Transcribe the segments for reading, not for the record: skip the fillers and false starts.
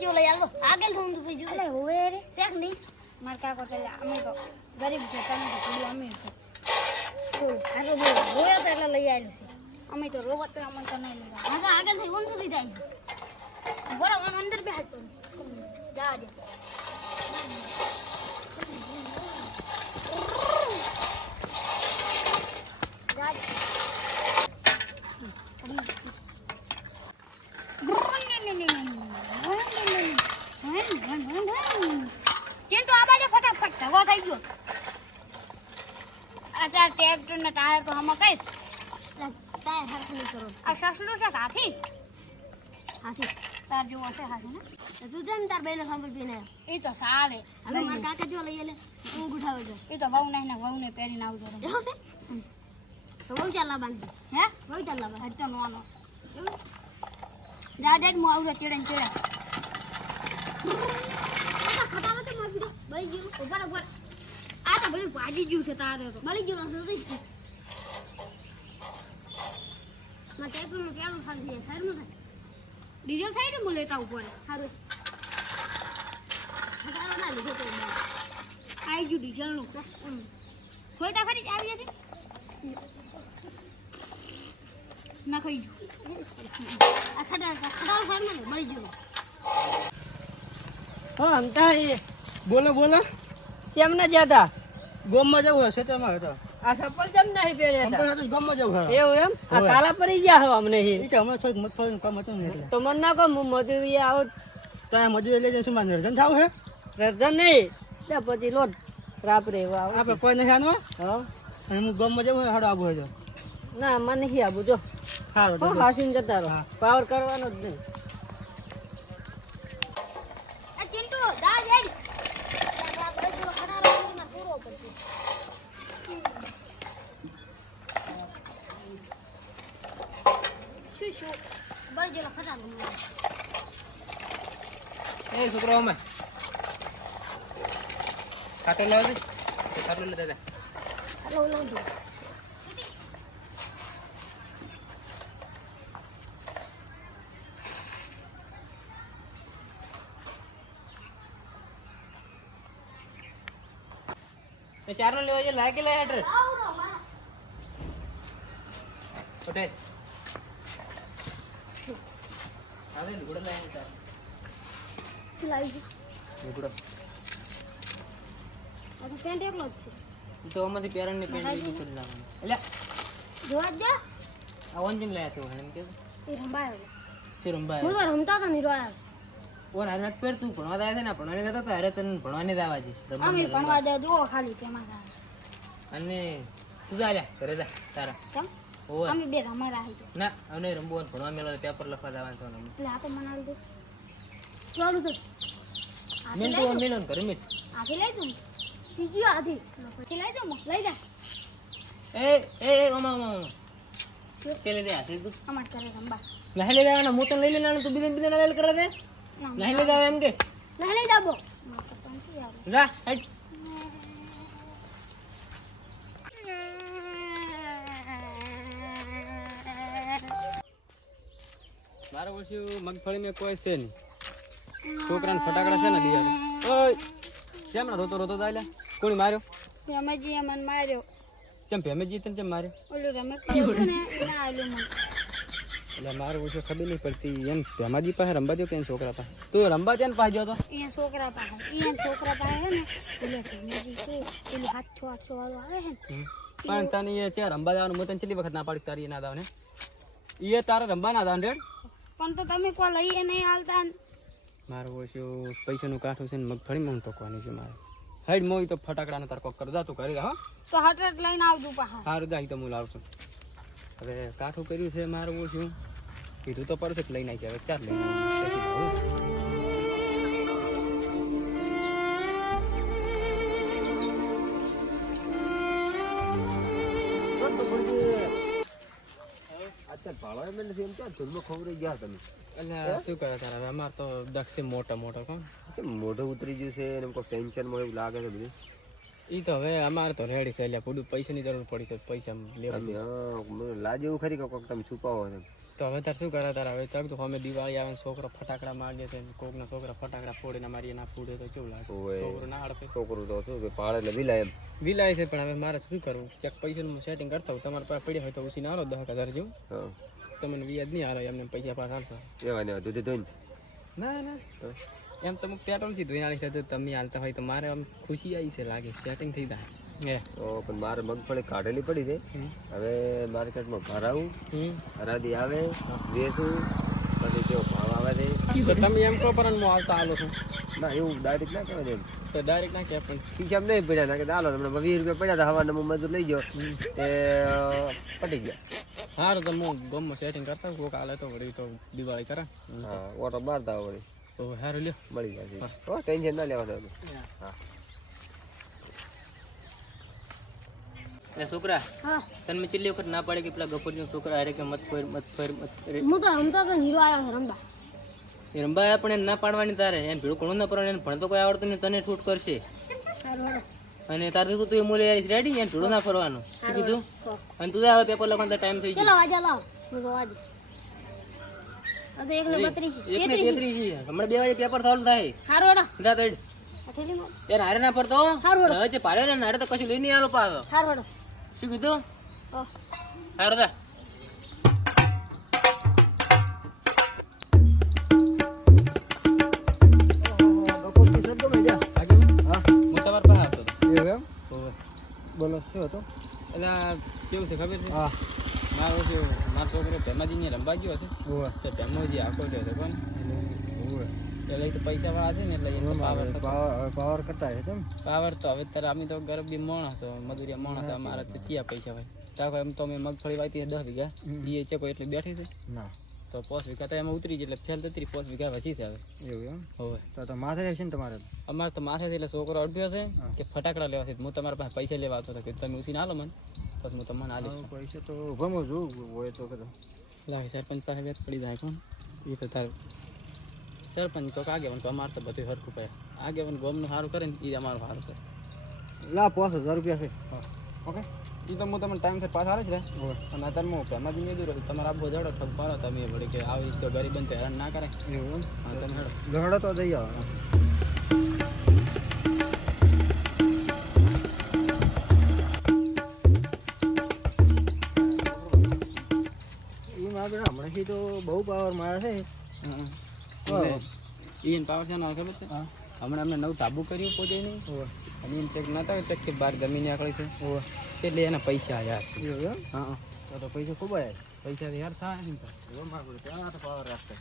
ચો લઈ આલો આગળ થોડું થઈ ગયું અલે હોવે રે શેખ નહીં માર કાકો પેલા અમે તો ગરીબ છે તમે તો થોડી અમીર છો બોલ આટલો બોલ રોયો તો એટલે લઈ આવ્યું છે અમે તો રોવત તો અમને તો નહીં લીધા હા તો આગળ થઈ ઓમ સુધી જાય છે બરાબર અંદર બે હાથ તો જા દે ચિંટુ આ બાજુ ફટાફટ ધગો થઈ ગયો અત્યારે ટ્રેક્ટર ના ટાયર તો હમ કઈ ટાયર હરખ નહીં કરો આ સસલું છે કે હાથી હાથી તાર જેવો હશે હાથી ને તો તું જેમ તાર બેને સાંભળ પીને એ તો સાલે હવે મારા કાકા જો લઈ લે હું ઉઠાવે છે એ તો વહુ નહીં ને વહુ ને પહેરીને આવજો જાવ છે તો બહુ ચાલવા બાંધી હે બહુ ચાલવા હજ તો નોનો જા જા હું આવજો ચેડે ચેડે ખટાવા તો મારી દીધો બળી ગયું ઉભા ઉભા આ તો બધું ભાજી ગયું છે તારે તો બળી ગયું નથી માં ટેપનું કેવું ખાલી છે સારું થાય ડીઝલ થાય ને હું લેતા ઉપર સારું ખટાવા ના લીધો તો આવી ગયું ડીઝલ નું ખોઈતા ખરી જ આવી હતી ના ખાઈ ગયું આ ખટાવા સારું ને બળી ગયું હા અમતા એ બોલો બોલો કેમ ના જતા ગોમમાં જવું હશે તેમાં હતો આ ચપ્પલ કેમ નહીં પહેર્યા હતા? સંપલ ગોમમાં જવું હે એવું એમ આ હોય. કાલા પડી ગયા હો અમને હીર ઈ કે હમણાં થોડીક મગફળીનું કામ હતું ને એટલે તો મને ના કહો હું મજૂરી આવો તો આ મજૂરી લઈ જઈશું મારે નિર્જન થાવ હે રજા નહીં ત્યાં પછી લોટ રાપરે એવો આવો આપણે કોઈ નથી આનવા હા અને હું ગોમમાં જવું હે હાડો આવું હોય તો ના મને નહીં આવું જો સારું હો તો હાસીને જતા રહો હા. પાવર કરવાનો જ નહીં આ ચિંટુ દા જઈ આ બળી ગયું ખટાવા ના પૂરો પડશે શું શું બળી ગયેલો ખટાવા એ છોકરાઓ માં ખાટો લાવ દે ખાટો લે દાદા હલો હલો એ ચારનો લેવા જે લાગે લે હેડર ઓટે આલે લુગડા લાય તાર લાવી ગયું લુગડા આ તો પેન્ટ એકલો જ છે ઈ તો અમારી પેરન ની પેન્ટ લીધી કરી લાવવાની એટલે જોવા દે આ ઓન જીમ લાયા તો એમ કે એ રંબાયો શું રંબા હું તો રમતા તો નહીં રોયા ઓન હાર નથી પહેરતું ભણવા જાય છે ને ભણવાની જતો તો હારે તને ભણવાની જ આવવા છે અમે ભણવા દે જુઓ ખાલી તેમાં અને તું જા લ્યા ઘરે જા તારા કેમ ઓય અમે બે રમાડા આવી ગયા ના હવે રમવું ભણવા મેલો પેપર લખવા જવાનું તો એટલે આ તો મનાવી દે ચોરું તો મેન તો મેન ઘરે મેં આથી લઈ દઉં સીજી આધી પછી લઈ દઉં લઈ જા એ મામા મામા કે લે દે હાથી તું અમાર કરે રંબા નહીં લઈ લેવાના હું તને લઈ લેવાનું તું બીજા બીજા લઈ કરે દે નહીં લઈ જાવ એમ કે ના લઈ જાબો જા હેડ મારા ઓછું મગફળી મેં કોઈ છે નહીં છોકરાને ફટાકડા છે ને દિયા ઓય કેમ ના રોતો રોતો દાયલા કોણી માર્યો રમેજી મને માર્યો કેમ ભેમેજી તને કેમ માર્યો ઓલું રમે કર્યું ને એને આલ્યું મને એટલે મારું ઓછું ખબર નહીં પડતી એમ ભેમાજી પાસે રમવા દો કે છોકરા પાસે તું રમવા ત્યાં પાસે ગયો તો અહીંયા છોકરા પાસે હે ને એટલે રમેજી છે પેલું 800 વાળો આવે છે ને પણ તને એ છે રમવા જવાનું હું તને કેટલી વખત ના પાડીશ તારી ના દાવ ને એ તારે રમવા ના દાવ રેડ પણ તો તમે કોઈ લઈએ નહીં હાલતા ને. મારું ઓછું પૈસાનું કાઠું છે ને મગફળીમાં હું તોકવાનું છે મારે હાઈડ મોઈ તો ફટાકડાને તાર કોક કર જા તું કરી દે હો તો હટ લઈને આવજો પાછા સારું જાય તો હું લાવું છું હવે કાઠું કર્યું છે મારું ઓછું કીધું તો પડશે જ લઈ નાખી હવે ચાર લઈને એટલે શું કરે તારા હવે અમારે તો દક્ષિણ મોટા મોટા કોણ મોઢું ઉતરી ગયું છે અને કોઈ ટેન્શનમાં એવું લાગે છે બધું ઈ તો હવે અમારે તો રેડી છે એટલે પૂરું પૈસાની જરૂર પડી છે પૈસા લેવા લાજ એવું ખરી કે કોઈક તમે છુપાવો છો તો હવે તાર શું કરે તારે હવે તક તો અમે દિવાળી આવે ને છોકરો ફટાકડા માગે છે ને કોકના છોકરા ફટાકડા ફોડે ને મારી ના ફોડે તો કેવું લાગે ઓવે. છોકરો ના હડપે છોકરું તો શું કે પાડે એટલે વિલાય એમ. વિલાય છે પણ હવે મારે શું કરવું ચેક પૈસાનું સેટિંગ કરતા હું તમારા પાસે પડ્યા હોય તો ઉછી ના આલો 10,000 જેવું હા તમને વ્યાજ નહીં આલો એમને પૈસા પાસ હાલશો એવા ને દૂધી ધોઈને ના ના એમ તમે પેટ્રોલથી ધોઈને આલી છે તો તમે હાલતા હોય તો મારે આમ ખુશી આવી છે લાગે સેટિંગ થઈ જાય તો પણ મારે મગફળી કાઢેલી પડી છે હવે માર્કેટમાં ભરાવું હરાદી આવે વેચું પછી કેવો ભાવ આવે છે તો તમે એમ કહો પણ હું આવતા આલો છું ના એવું ડાયરેક્ટ ના કહેવાય એમ તો ડાયરેક્ટ ના કે પણ ખીચામ નહીં પડ્યા ના કે હાલો હમણાં 20 રૂપિયા પડ્યા હતા હવાના હું મજૂર લઈ ગયો તે પટી ગયા સારું તો હું ગમમાં સેટિંગ કરતા કોક હાલે તો વળી તો દિવાળી કરા હા ઓટો મારતા વળી તો સારું લ્યો મળી જાય ઓ ટેન્શન ના લેવાનું હા છોકરા હા તને મેં કેટલી વખત ના પાડે કે પેલા ગફુરજી છોકરા હારે કે મત ફેર હું તો રમતો તો હીરો આવ્યો છે રમવા એ રંબા પણ એને ના પાડવાની તારે એને ભીડું ઘણું ના પડવાનું એને ભણતો કોઈ આવડતું નહીં તને ઠૂટ કરશે સારું હેડો અને તારે તું એ મૂલે રેડી એને ભીડું ના ફરવાનું શું કીધું અને તું હવે પેપર લખવાનો ટાઈમ થઈ ચલો વાજે લાવ હું તો વાજે આ તો 1:32 ગયો 1:33 હમણાં 2 વાગે પેપર સોલ્વ થાય સારું હેડો જા તો આ થેલીમાં યાર હારે ના પડતો હારું. હવે તે પાડ્યો ને હારે તો કશું લઈ નહીં આલો પાછો સારું હેડો શું કીધું હા હારો જા હું તમારા પાસે આવતો હતો. એવું એમ હોવે. બોલો શું હતું એટલે આ કેવું છે ખબર છે હા મારો જે મારો છોકરો ભેમાજી ને રમવા ગયો છે ઓવે તો ભેમોજી આખો ગયો છે કોણ ઓવે એટલે એ તો પૈસા વાળા છે ને એટલે એ તો પાવર કરતા છે તેમ પાવર તો હવે તારે અમે તો ગરીબી માણસ મજૂરિયા માણસ અમારા તો ક્યાં પૈસા હોય તાકો એમ તો અમે મગફળી વાવી 10 વીઘા એ છે કોઈ એટલી બેઠી છે ના તો 5 વીઘા તો એમાં ઉતરી જાય એટલે ફેલ થતી 5 વીઘા વધી છે હવે એવું એમ હોવે તો માથે રહેશે ને તમારે અમારે તો માથે એટલે છોકરો અડ્યો છે કે ફટાકડા લેવા છે હું તમારા પાસે પૈસા લેવા આવતો હતો કે તમે ઉછીને આલો મને પછી હું તમને આલીશ પૈસા તો ભમો જોવું હોય તો કદો લાગે સરપંચ પાસે વેત પડી જાય કોણ એ તો તારે સરપંચ કોક આગેવન તો અમારે તો બધું હરખું કરે આગેવન ગોમનું સારું કરે ને એ અમારું સારું કરે લા 5000 રૂપિયા છે ઓકે એ તો હું તમને ટાઈમ પાસ આવે છે ને અને અત્યારે હું ફેમાજી નહીં દૂર તમારે આપવો જડો ઠગ પાડો તમે વળી કે આવી તો ગરીબ બનતો હેરાન ના કરે એવું હા તમે હેડો ગહડો તો જઈ આવો એ મારે હમણાંથી તો બહુ પાવર મારે છે એને પાવર છે ને ખબર છે હમણાં અમે નવું તાબુ કર્યું પોતે નહીં અને એને ચેક નતા ચેક કે બહાર જમીન આકળી છે એટલે એના પૈસા યાર એવું એમ હા તો પૈસા ખૂબ આવ્યા પૈસા યાર થાય ને તો એવો મારે ત્યાં તો પાવર રાખશે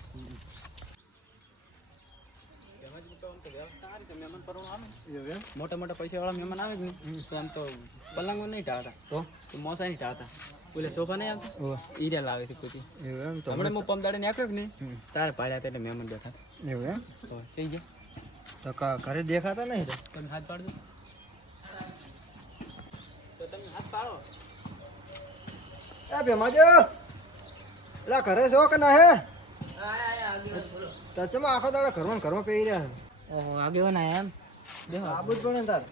એવું એમ મોટા મોટા પૈસા વાળા મહેમાન આવે જ ને તો આમ તો પલંગમાં નહીં ટાળતા તો મોસા નહીં ટાળતા ઓલે સોફા નહીં આવતા ઈરા લાવે છે કુતી એવું એમ તો હમણાં હું પમદાડે નાખ્યો કે નહીં તારે પાડ્યા હતા એટલે મહેમાન બેઠા એવું એમ તો થઈ જાય તો ઘરે દેખાતા નહીં તમે હાથ પાડજો તો તમે હાથ પાડો એ ભેમાજો એલા ઘરે છો કે ના હે તો ચમા આખો દાડો ઘરમાં પહેરી રહ્યા ઓહો આગેવાન આયા એમ છે આબુ જ પડે ને તાર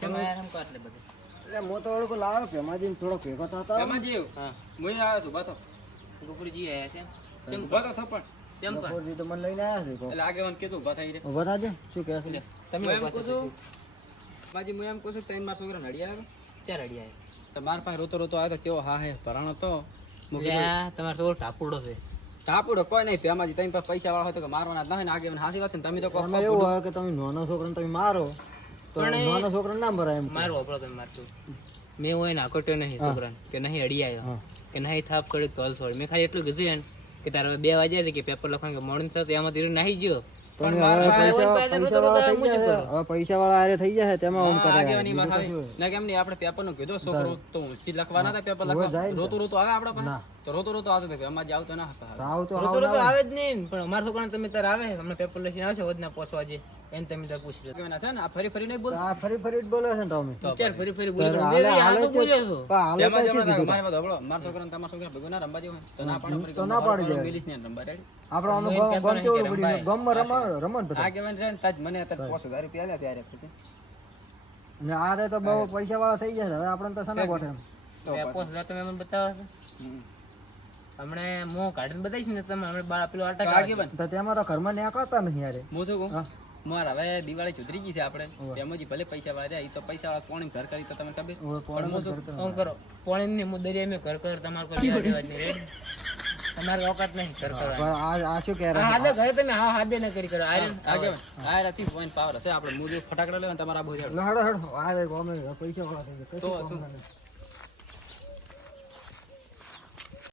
કેમ આયા એમ કાટલે બધે એટલે મો તો ઓળખો લાવ્યો ભેમાજીને થોડો ભેગો થતા એમાં જીવ હા મુઈ આવ્યો છું બાતો ગફુરજી આયા છે કેમ બાતો થપણ કેમ પણ બપોરથી તો મને લઈને આવ્યા છે એટલે આગેવાન કીધું ઉભા થઈ રે ઉભા થાજે શું કહે છે તમે હું એમ ઉભા કહું થશો. છું બાજી હું એમ કહું છું તઈને મારા છોકરા નડી આવ્યો ક્યાં રડી આયા તો મારા પાસે રોતો રોતો આવ્યો તો કેવો હા હે ભરાણો તો લ્યા, તમારો છોકરો ટાપુડો છે તાપડો કોઈ નહીં પેમાજી તમે પાસે પૈસા વાળા હોય તો કે મારવાના જ ના હોય ને આગેવાન હાસી વાત છે ને તમે તો કોક એમાં એવું હોય કે તમે નાનો છોકરાને તમે મારો તો નાનો છોકરાને ના મરાય એમ મારું વાપરો તમે મારતું મેં હોય ને આકોટ્યો નહીં છોકરાને કે નહીં અડી આવ્યો કે નહીં થાપ કર્યું તો છોડ મેં ખાલી એટલું કીધું એને કે તારે 2 વાગ્યા છે કે પેપર લખવાનું કે મોડું થતું એમાં ધીરે નાહી ગયો તમે હવે પૈસા વાળા હારે થઈ જશે તેમાં ઓમ કરે આગેવાની વાત આવી ના કેમ નહીં આપણે પેપર નું કીધું છોકરો તો ઊંચી લખવાના હતા પેપર લખવા રોતો રોતો આવે આપણા પાસે તો રોતો રોતો આવતો હતો એમાં જ આવતો ના હતા આવ તો રોતો રોતો આવે જ નહીં પણ અમારા છોકરાને તમે તાર આવે હમણાં પેપર લખીને આવશે વધના પોસવા જે એને તમે તાર પૂછી લો આગેવાના છે ને આ ફરી ફરી નહીં બોલ આ ફરી ફરી જ બોલે છે ને તમે ચાલ ફરી ફરી બોલી હાલ તો બોલ્યો છો પણ હાલે તો શું કીધું મારી વાત સાંભળો મારા છોકરાને તમારા છોકરા ભેગું ના રમવા જેવું હોય તો ના પાડો ફરી તો ના પાડી જાય. મિલીશ ને રમવા રેડી આપણે આનું ગમ કેવડું પડ્યું ગમમાં રમણ બધા આગેવાન છે ને તાજ મને અત્યારે 5000 રૂપિયા આલ્યા ત્યારે ને આ રે તો બહુ પૈસા વાળા થઈ જશે હવે આપણે તો સના ગોઠે પોસ તમે મને બતાવો છો હમણે હું કાઢીને બતાવીશ ને તમે હમણાં બાર પેલો અટક કાગે બન તો તેમાં તો ઘરમાં નેકાતા નહીં યાર હું શું કહું હા. માર હવે દિવાળી ચુતરી ગઈ છે આપણે એમ જ ભલે પૈસા વાળ્યા ઈ તો પૈસા વાળા પોણી ઘર કરી તો તમને ખબર ઓય પોણમાં કરતો ફોન કરો પોણી ની હું દરિયા મેં ઘર કર તમારે કોઈ લેવા દેવા જ નહીં રેડી તમારે ઓકાત નહીં ઘર કરવા આ શું કહે આ હાદે ઘરે તમે હા હાદે ન કરી કરો આયરન કાગે બન આ રાતી પોઈન્ટ પાવર હશે આપણે મુજબ ફટાકડા લેવા તમારા બહુ હેડો હેડો આ રે ગોમે પૈસા વાળા થઈ ગયા તો કશું શું? કામ નહીં.